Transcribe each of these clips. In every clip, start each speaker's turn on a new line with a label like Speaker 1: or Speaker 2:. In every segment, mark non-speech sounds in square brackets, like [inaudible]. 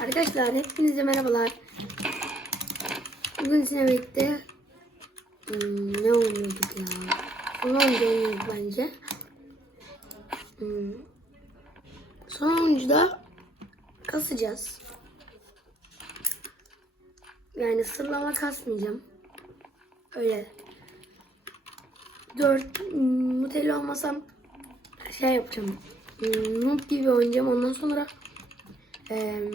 Speaker 1: Arkadaşlar hepinize merhabalar. Bugün sizinle birlikte hmm, ne oynuyorduk ya? Son oyuncu oynuyorduk bence. Hmm, son oyuncuda kasacağız. Yani sırlama kasmayacağım. Öyle. 4 muteli olmasam şey yapacağım. Hmm, Noob gibi oynayacağım. Ondan sonra eee,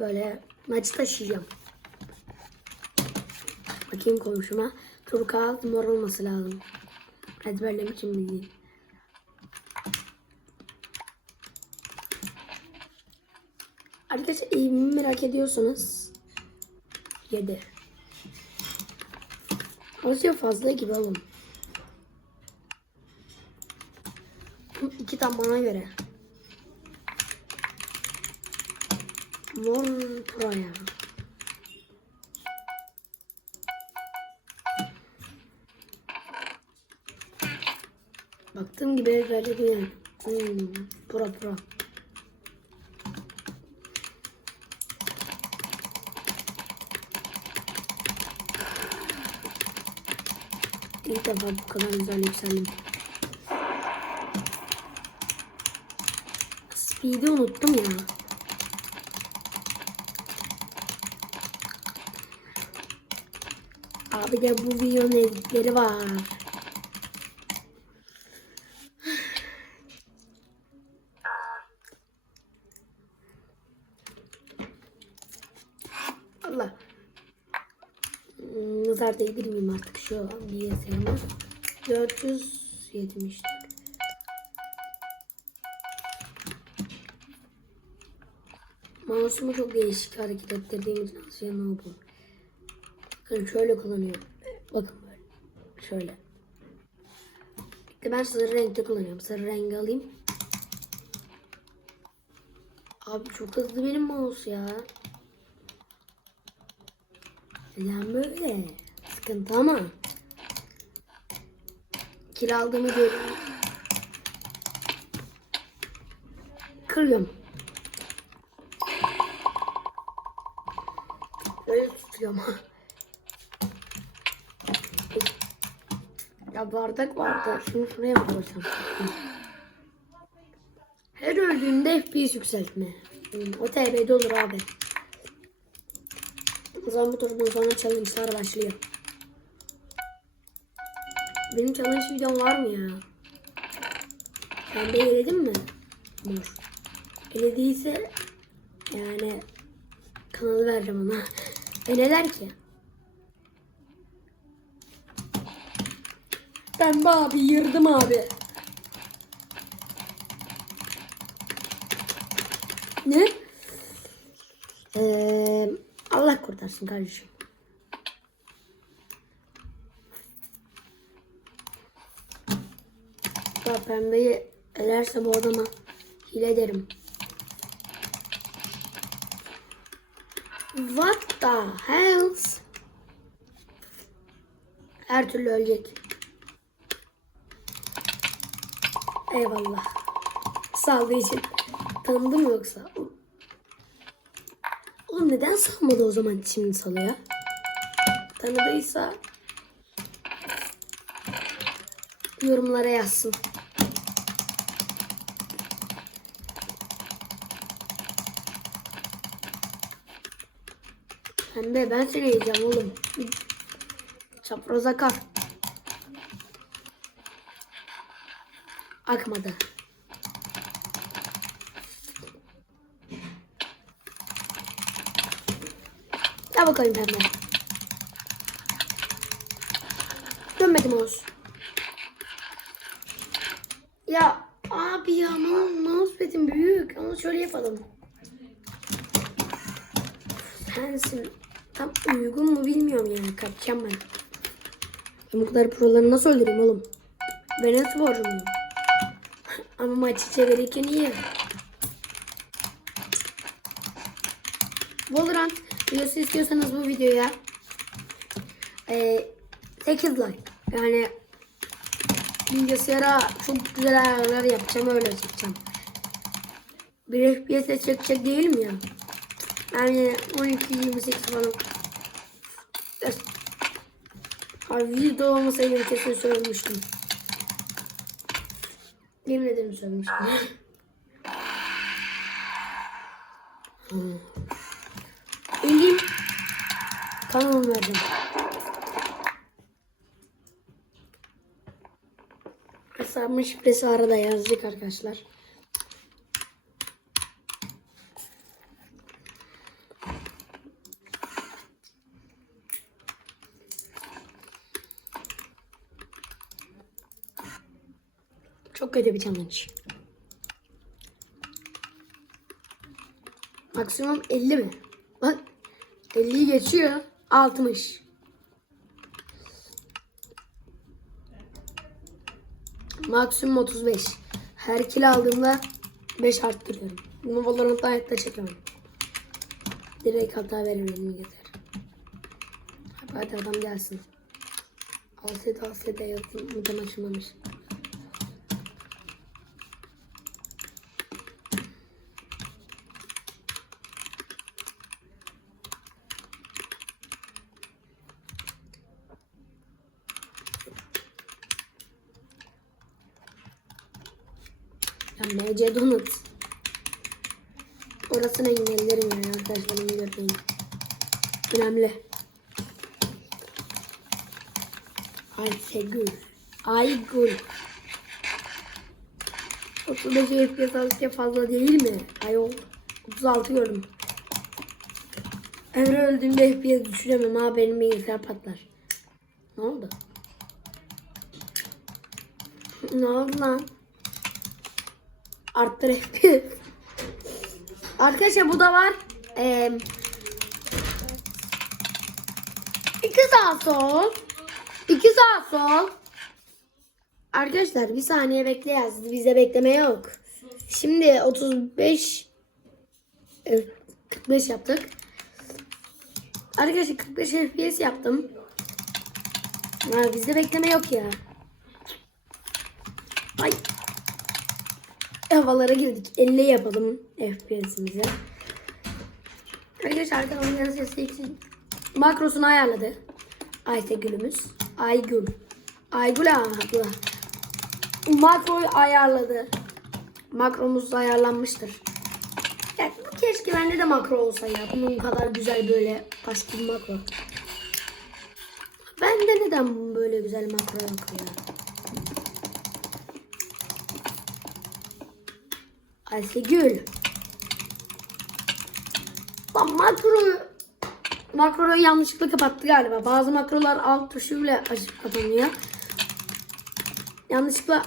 Speaker 1: böyle maçı taşıyacağım. Bakayım komşuma. Turkuaz mor olması lazım. Ezberlemek için bildiğim. Arkadaşlar eğimimi merak ediyorsanız 7. Azıcık fazla gibi oğlum. İki tam bana göre. Mor pro ya. Baktığım gibi ezberledim yani. Hmm, pro pro. İlk defa bu kadar güzel yükseldim. Speed'i unuttum ya. Abi de bu videonun editleri var. Allah. Hmm, Nazar değdirmeyeyim artık şu bilgisayarıma. 470. Mouse'umu çok değişik hareket ettirdiğim için aslında ne bu? Bakın şöyle kullanıyorum. Bakın böyle. Şöyle. İşte ben sarı renkte kullanıyorum. Sarı rengi alayım. Abi çok hızlı benim mouse ya. Neden böyle? Sıkıntı ama. Kiraladığımı görüyorum. Kırıyorum. Böyle tutuyorum. [laughs] ya bardak vardı. Şunu şuraya mı koysam? Her öldüğümde FPS yükseltme. Hmm, O TB'de olur abi. O zaman bu turdan sonra challenge'lar başlıyor. Benim challenge videom var mı ya? De eledim mi? Mor. Elediyse yani kanalı vereceğim ona. [laughs] E ne der ki? Pembe abi yırdım abi. Ne? Ee, Allah kurtarsın kardeşim. Daha pembeyi elerse bu adama hile derim. What the hell? Her türlü ölecek. Eyvallah. Saldığı için. Tanıdı mı yoksa? Oğlum neden salmadı o zaman şimdi salıyor? Tanıdıysa yorumlara yazsın. De ben seni yiyeceğim oğlum. Çapraza kal. Akmadı. Gel bakalım pembe. Dönmedim olsun. Ya abi ya mouse, mousepad'im büyük ama şöyle yapalım. Sensin. Tam uygun mu bilmiyorum yani. Kaçacağım ben. Ben bu kadar proları nasıl öldüreyim oğlum? Ben nasıl borcumluyum? Ama maç içe verirken iyi. Valorant videosu istiyorsanız bu videoya e, 8 like. Yani bilgisayara çok güzel ayarlar yapacağım öyle çekeceğim. Bir FPS'e çekecek değilim ya. Yani 12 28 falan. Abi video olmasaydı kesin söylemiştim. Yemin ederim söylemiştim. Hmm. Elim kanalımı verdim. Hesabımın şifresi arada yazdık arkadaşlar. Çok kötü bir challenge. Maksimum 50 mi? Bak 50'yi geçiyor. 60. Maksimum 35. Her kilo aldığımda 5 arttırıyorum. Bunu Valorant'ta hayatta çekemem. Direkt hata veriyorum yeter. Hadi adam gelsin. Alsede alsede yazayım. Mutam açılmamış. MC Donut. Orasını engellerim yani arkadaşlar onu görmeyin. Önemli. Ayşegül. Aygül. 35 FPS alırken fazla değil mi? Ayol. 36 gördüm. Emre öldüğünde FPS düşüremem ha benim bilgisayar patlar. Ne oldu? ne oldu lan? Arttır FPS. [laughs] Arkadaşlar bu da var. Ee, iki sağ sol. İki sağ sol. Arkadaşlar bir saniye bekle yazdı. Bizde bekleme yok. Şimdi 35 evet, 45 yaptık. Arkadaşlar 45 FPS yaptım. Ha, bizde bekleme yok ya. Ay. Havalara girdik. 50 yapalım FPS'imizi. Arkadaşlar yan sesi için makrosunu ayarladı. Ayşegül'ümüz. Aygül. Aygül abla. Makroyu ayarladı. Makromuz ayarlanmıştır. Ya bu keşke bende de makro olsa ya. Bunun kadar güzel böyle başka bir makro. Bende neden böyle güzel makro yok ya? Ayşegül. Lan makroyu makroyu yanlışlıkla kapattı galiba. Bazı makrolar alt tuşuyla açıp kapanıyor. Yanlışlıkla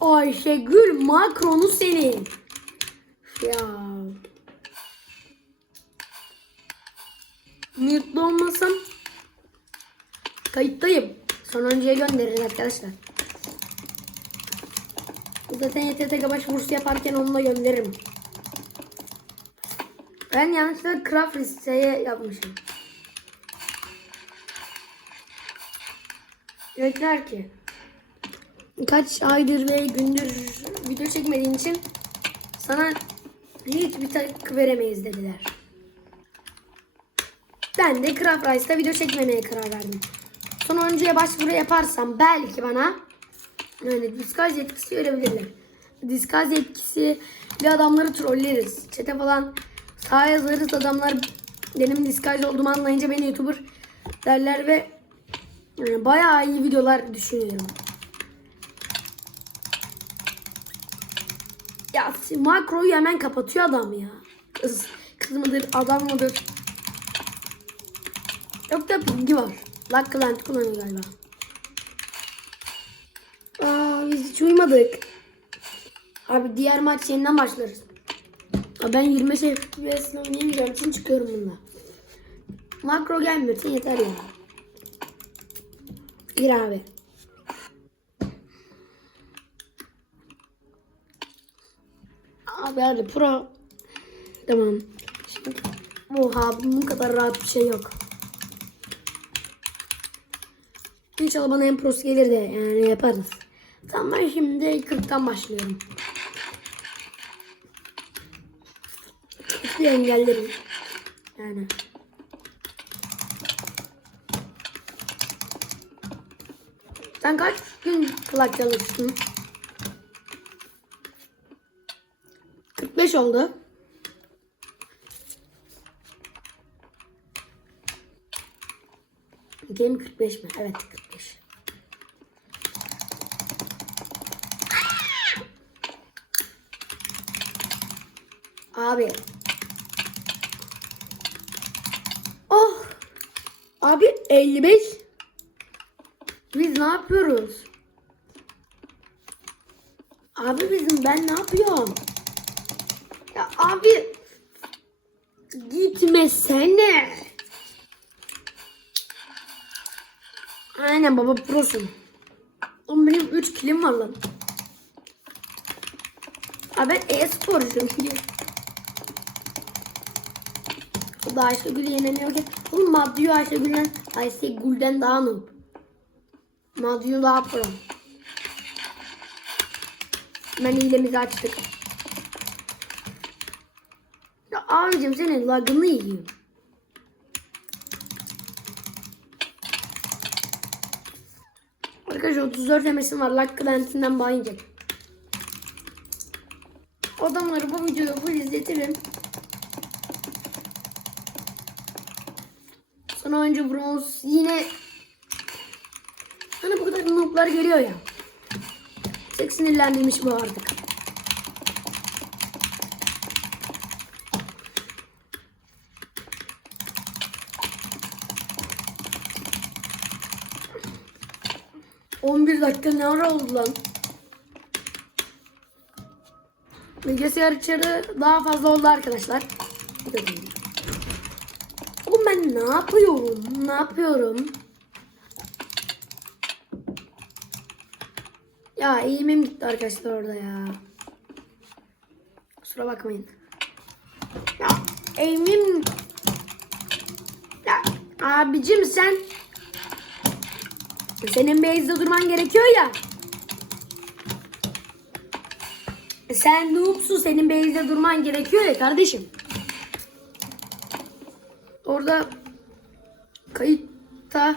Speaker 1: Ayşegül makronu senin. Ya. Mutlu olmasam kayıttayım. Son önceye gönderin arkadaşlar. Zaten YTTK başvurusu yaparken onu da gönderirim. Ben yanlışlıkla craft listeye yapmışım. Gökler ki kaç aydır ve gündür video çekmediğin için sana hiçbir tak veremeyiz dediler. Ben de Craft Rice'da video çekmemeye karar verdim. Son önce başvuru yaparsam belki bana yani diskaj etkisi görebilirler. Diskaj etkisi bir adamları trolleriz. Çete falan sağ yazarız adamlar benim diskaj olduğumu anlayınca beni YouTuber derler ve yani bayağı iyi videolar düşünüyorum. Ya makroyu hemen kapatıyor adam ya. Kız, kız mıdır adam mıdır? Yok da pingi var. Luck Client kullanıyor galiba. Aa, biz hiç uyumadık. Abi diğer maç yeniden başlarız. Abi ben 20 FPS oynayamayacağım için çıkıyorum bununla. Makro gelmiyorsun yeter ya. Gir abi. Abi hadi pro. Tamam. Şimdi, oha bunun kadar rahat bir şey yok. İnşallah bana en prosu gelir de yani yaparız. Tamam şimdi 40'tan başlıyorum. güçlü engellerim. Yani. Sen kaç gün kulak çalıştın? 45 oldu. Game 45 mi? Evet 45. Abi. Oh. Abi 55. Biz ne yapıyoruz? Abi bizim ben ne yapıyorum? Ya abi gitmesene. Aynen baba prosun. Oğlum benim 3 kilim var lan. Abi ben e-sporcuyum. O da Ayşegül'ü yenemiyor ki. Oğlum Maddiyo Ayşegül'den Ayşegül'den daha noob. Maddiyo daha pro. Ben hilemizi açtık. Ya abicim senin lagını yiyor. Arkadaşlar 34 emesim var. Lag Client'inden bayınacak. Adamları bu videoyu full izletirim. Oyuncu bronz yine Hani bu kadar nooblar geliyor ya. Çok sinirlendirmiş bu artık. On bir dakika ne ara oldu lan? Bilgisayar içeri daha fazla oldu arkadaşlar. Oğlum ben ne yapıyorum? Ne yapıyorum? Ya eğimim gitti arkadaşlar orada ya. Kusura bakmayın. Ya eğimim... Ya abicim sen... Senin base'de durman gerekiyor ya. Sen noobsun senin base'de durman gerekiyor ya kardeşim. Orada kayıtta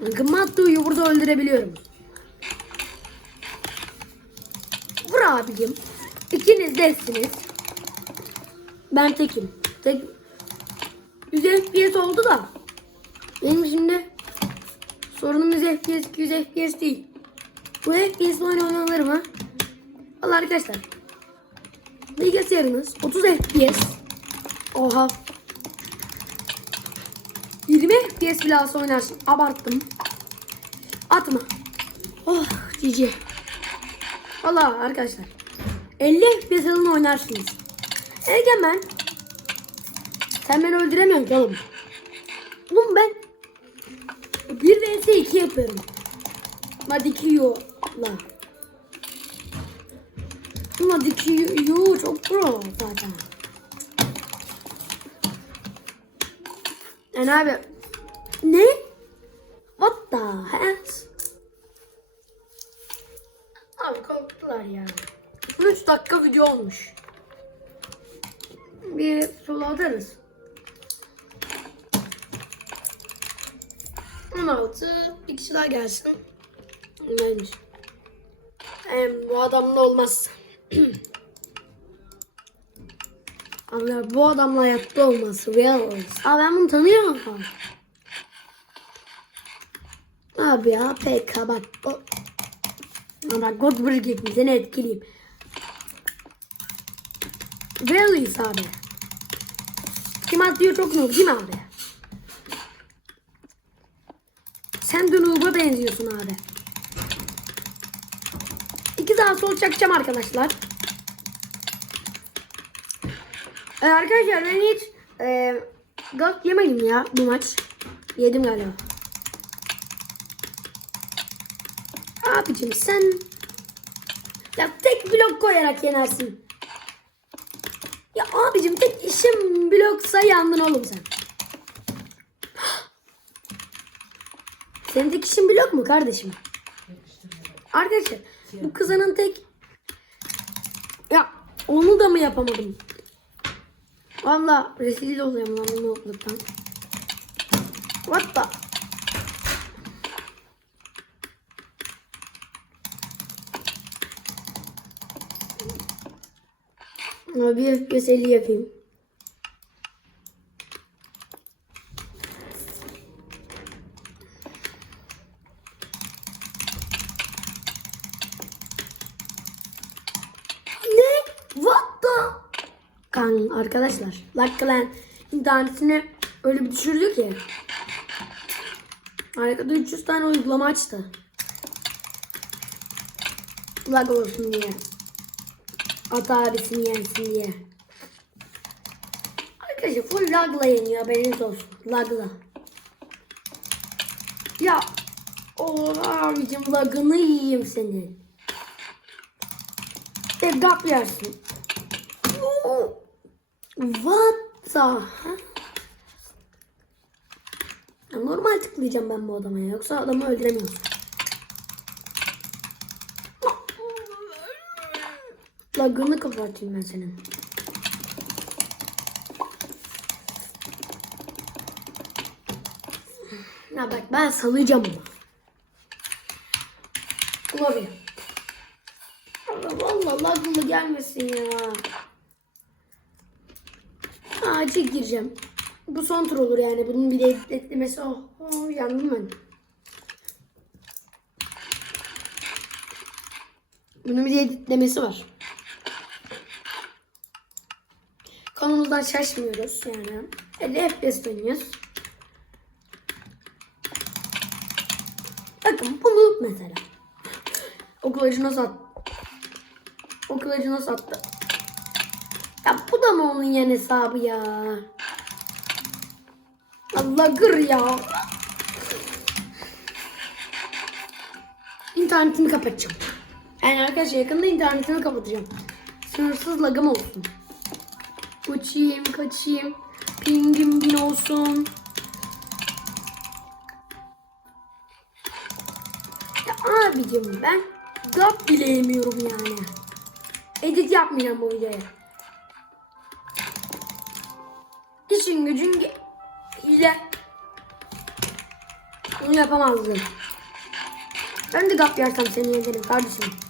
Speaker 1: Gmattu'yu burada öldürebiliyorum. Vur abicim. İkiniz desiniz. Ben tekim. Tek 100 FPS oldu da. Benim şimdi sorunum 100 FPS 200 FPS değil. Bu FPS oyun oynanır mı? Valla arkadaşlar. Bilgisayarınız 30 FPS. Oha. 20 FPS bile alsa oynarsın. Abarttım. Atma. Oh cici. Valla arkadaşlar. 50 FPS alın oynarsınız. Egemen. Sen beni öldüremiyorsun ki oğlum. Ben 1 vs 2 yapıyorum. Hadi ki yo. La. Hadi ki yo çok pro zaten. Yani abi ne? What the hell? Abi korktular ya. 3 dakika video olmuş. Bir solo atarız. 16 bir kişi daha gelsin. Bence. Em, bu adamla olmaz. [clears throat] Abi bu adamla hayatta olmaz. Real olmaz. Abi ben bunu tanıyorum. Abi ya PK bak. O... Ama bak God Brigade seni etkileyeyim. Realiz abi. Kim atıyor çok noob değil abi? Sen de noob'a benziyorsun abi. İki sağ sol çakacağım arkadaşlar. Ee, arkadaşlar ben hiç e, gol yemedim ya bu maç. Yedim galiba. Abicim sen ya tek blok koyarak yenersin. Ya abicim tek işim bloksa yandın oğlum sen. [gasps] Senin tek işin blok mu kardeşim? Arkadaşlar bu kızının tek ya Onu da mı yapamadım? Valla rezil oluyorum lan bunu okuluktan. What the? Abi FPS 50 yapayım. Ne? What the? Kan arkadaşlar. Lakkalan internetini öyle bir düşürdü ki. Arkada 300 tane uygulama açtı. Lag olsun diye. Ata abisini yensin diye. Arkadaşlar full lagla yeniyor haberiniz olsun. Lagla. Ya. O abicim lagını yiyeyim senin. E gap yersin. Oo. What the Normal tıklayacağım ben bu adama. Yoksa adamı öldüremiyorsun. Lagını kapatayım ben senin. Ya bak ben salacağım onu. Olabilir. Allah vallahi laglı gelmesin ya. Acil gireceğim. Bu son tur olur yani. Bunun bir de eklemesi oh, oh yandım ben. Bunun bir de editlemesi var. Konumuzdan şaşmıyoruz yani. 50 FPS oynuyoruz. Bakın bunu mesela. Okul acına sat. Okul acına sattı. Ya bu da mı onun yan hesabı ya? Allah gır ya. İnternetimi kapatacağım. Yani arkadaşlar yakında internetimi kapatacağım. Sınırsız lagım olsun. Uçayım, kaçayım. Pingim bin olsun. Ya abicim ben gap bile yemiyorum yani. Edit yapmayacağım bu videoya. İşin gücün hile. Bunu yapamazdım. Ben de gap yersem seni yenerim kardeşim.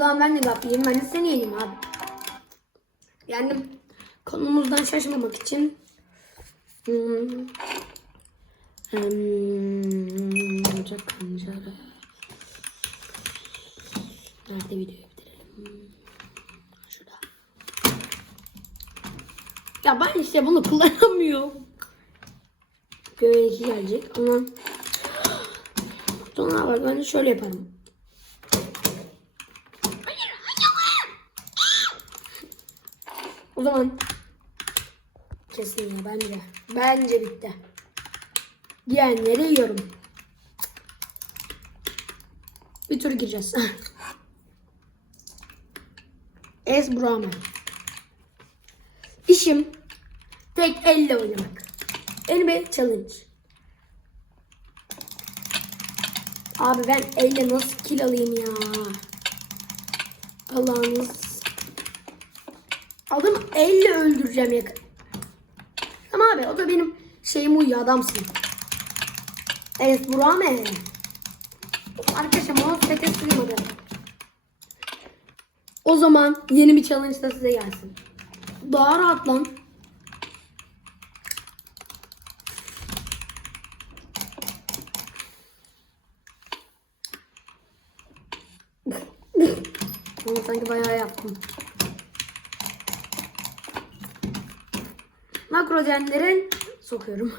Speaker 1: Zaman ben de yiyeyim. Ben de seni yeneyim abi. Yani konumuzdan şaşmamak için hmm, hmm, ocak pancara nerede videoyu bitirelim? Şurada. Ya ben işte bunu kullanamıyorum. Göğe gelecek ama [gasps] sonra bak ben şöyle yaparım zaman kesin ya bence. Bence bitti. Diğerleri yiyorum. Bir tur gireceğiz. [laughs] Es Brahman. İşim tek elle oynamak. NBA challenge. Abi ben elle nasıl kill alayım ya? Allah'ınız Adamı elle öldüreceğim yakın. Ama abi o da benim şeyim uyuyor adamsın. Evet Burame. Arkadaşlar muhabbete sığmadı. O zaman yeni bir challenge da size gelsin. Daha rahat lan. [laughs] Ama sanki bayağı yaptım. Makrojenlerin sokuyorum.